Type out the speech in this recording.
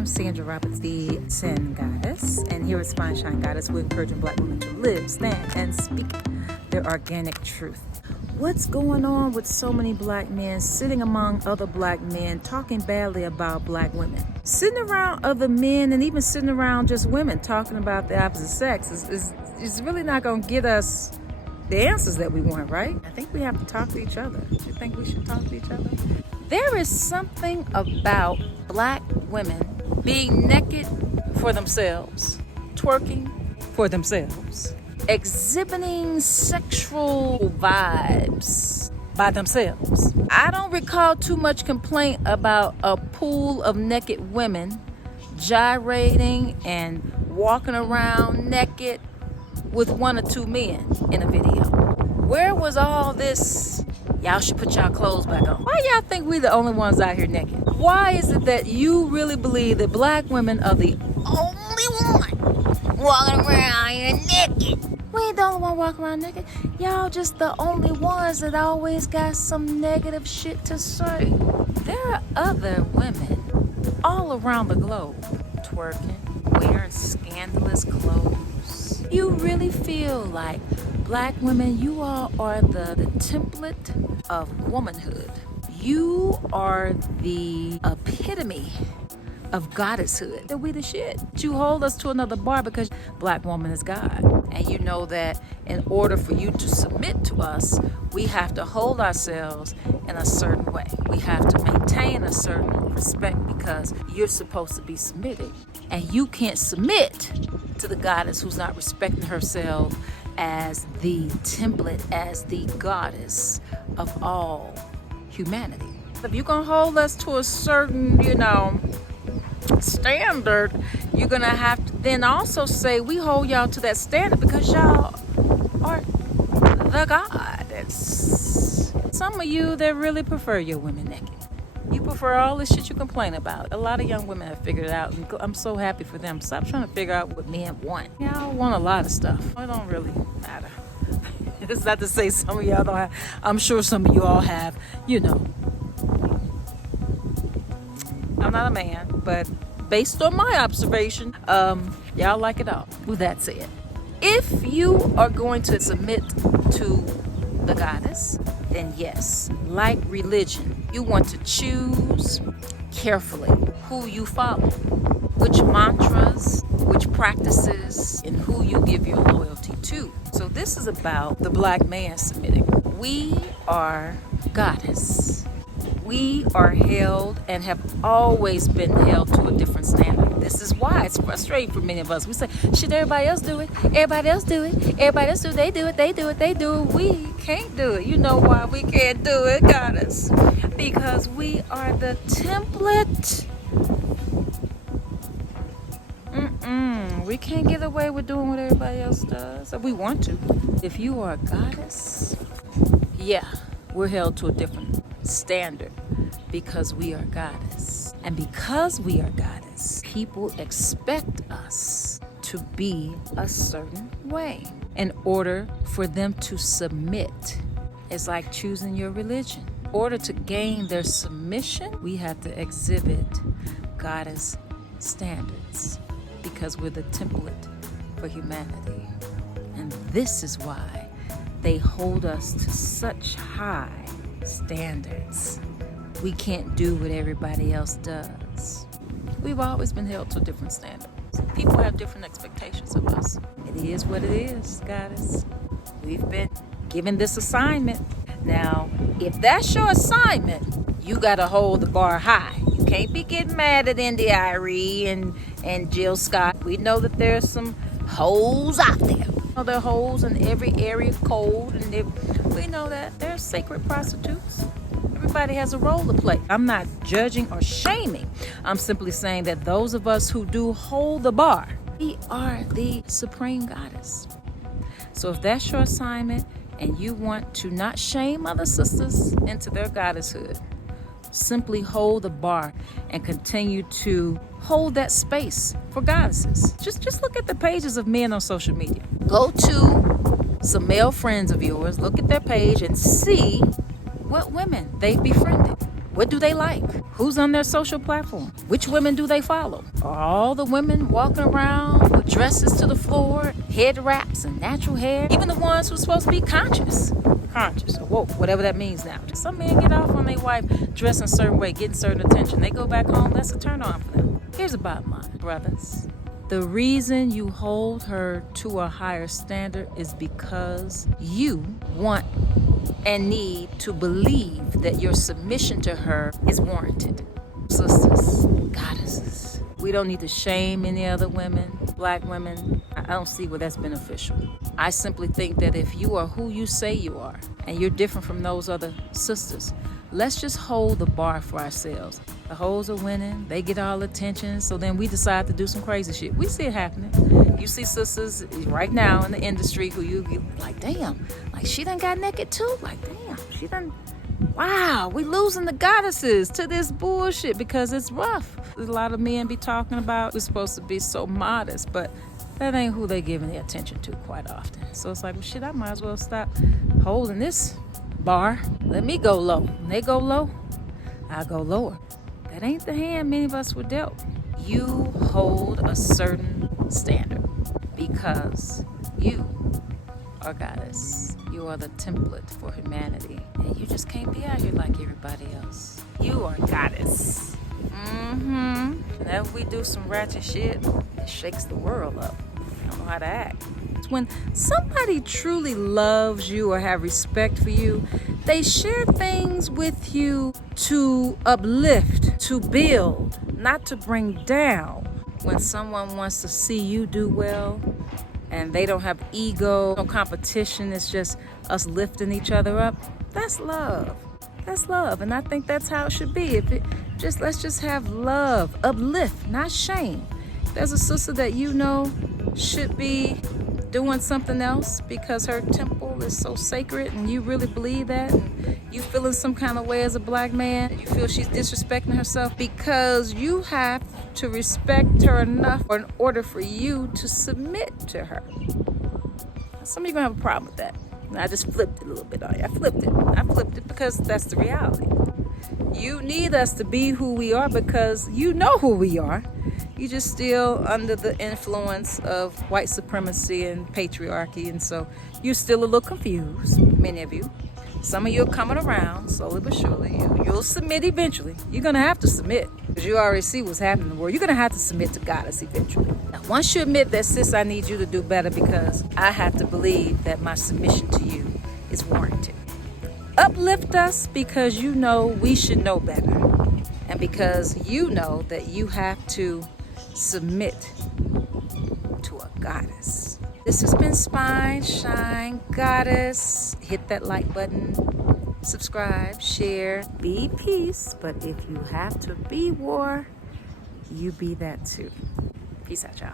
am Sandra Roberts, the Sin Goddess, and here at Spine Shine Goddess, we're encouraging Black women to live, stand, and speak their organic truth. What's going on with so many Black men sitting among other Black men talking badly about Black women? Sitting around other men and even sitting around just women talking about the opposite sex is really not going to get us the answers that we want, right? I think we have to talk to each other. Do you think we should talk to each other? There is something about Black women being naked for themselves, twerking for themselves, exhibiting sexual vibes by themselves. I don't recall too much complaint about a pool of naked women gyrating and walking around naked with one or two men in a video. Where was all this, y'all should put y'all clothes back on? Why y'all think we the only ones out here naked? Why is it that you really believe that Black women are the only one walking around here naked? We ain't the only one walking around naked. Y'all just the only ones that always got some negative shit to say. There are other women all around the globe twerking, wearing scandalous clothes. You really feel like Black women, you all are the template of womanhood. You are the epitome of goddesshood. That we the shit. You hold us to another bar because Black woman is God. And you know that in order for you to submit to us, we have to hold ourselves in a certain way. We have to maintain a certain respect because you're supposed to be submitting. And you can't submit to the goddess who's not respecting herself as the template, as the goddess of all humanity. If you're gonna hold us to a certain, standard, you're gonna have to then also say we hold y'all to that standard because y'all are the goddess. Some of you that really prefer your women naked. You prefer all this shit you complain about. A lot of young women have figured it out, and I'm so happy for them. Stop trying to figure out what men want. Y'all want a lot of stuff. It don't really matter. It's not to say some of y'all don't have. I'm sure some of you all have, I'm not a man, but based on my observation, y'all like it all. With that said, if you are going to submit to the goddess, then yes, like religion, you want to choose carefully who you follow, which mantras, which practices, and who you give your loyalty to. So this is about the Black man submitting. We are goddess. We are held and have always been held to a different standard. This is why it's frustrating for many of us. We say, should everybody else do it? Everybody else do it. Everybody else do it. They do it. They do it. They do it. We can't do it. You know why we can't do it, goddess? Because we are the template. We can't get away with doing what everybody else does. If we want to. If you are a goddess, yeah, we're held to a different standard because we are goddess. And because we are goddess, people expect us to be a certain way in order for them to submit. It's like choosing your religion. In order to gain their submission, we have to exhibit goddess standards because we're the template for humanity. And this is why they hold us to such high standards. We can't do what everybody else does. We've always been held to different standards. People have different expectations of us. It is what it is, goddess. We've been given this assignment. Now, if that's your assignment, you gotta hold the bar high. You can't be getting mad at Indy Irie and Jill Scott. We know that there's some hoes out there. There are hoes in every area code, and we know that there's sacred prostitutes. Everybody has a role to play. I'm not judging or shaming. I'm simply saying that those of us who do hold the bar, we are the supreme goddess. So if that's your assignment and you want to not shame other sisters into their goddesshood, simply hold the bar and continue to hold that space for goddesses. Just look at the pages of men on social media. Go to some male friends of yours, look at their page and see what women they've befriended. What do they like? Who's on their social platform? Which women do they follow? Are all the women walking around with dresses to the floor, head wraps and natural hair? Even the ones who's supposed to be conscious or woke, whatever that means now. Some men get off on their wife dressing a certain way, getting certain attention. They go back home, that's a turn on for them. Here's the bottom line, brothers. The reason you hold her to a higher standard is because you want and need to believe that your submission to her is warranted. Sisters, goddesses, we don't need to shame any other women, black women. I don't see where that's beneficial. I simply think that if you are who you say you are and you're different from those other sisters, let's just hold the bar for ourselves. The hoes are winning, they get all attention, so then we decide to do some crazy shit. We see it happening. You see sisters right now in the industry who you like, damn, like she done got naked too? Like, damn, she done, wow, we losing the goddesses to this bullshit because it's rough. There's a lot of men be talking about we're supposed to be so modest, but that ain't who they giving their attention to quite often. So it's like, well, shit, I might as well stop holding this bar. Let me go low. When they go low, I go lower. That ain't the hand many of us were dealt. You hold a certain standard because you are goddess. You are the template for humanity. And you just can't be out here like everybody else. You are goddess. Whenever we do some ratchet shit, it shakes the world up. I don't know how to act. When somebody truly loves you or have respect for you, they share things with you to uplift, to build, not to bring down. When someone wants to see you do well and they don't have ego, no competition, it's just us lifting each other up, that's love. That's love, and I think that's how it should be. Let's just have love, uplift, not shame. There's a sister that you know should be doing something else because her temple is so sacred and you really believe that, and you feeling some kind of way as a black man, you feel she's disrespecting herself because you have to respect her enough in order for you to submit to her. Some of you gonna have a problem with that. I just flipped it a little bit on you. I flipped it because that's the reality. You need us to be who we are because you know who we are. You're just still under the influence of white supremacy and patriarchy, and so you're still a little confused, many of you. Some of you are coming around, slowly but surely. You'll submit eventually. You're going to have to submit because you already see what's happening in the world. You're going to have to submit to goddess eventually. Now, once you admit that, sis, I need you to do better because I have to believe that my submission to you is warranted. Uplift us because you know we should know better, and because you know that you have to submit to a goddess. This has been Spine Shine Goddess. Hit that like button, subscribe, share, be peace. But if you have to be war, you be that too. Peace out, y'all.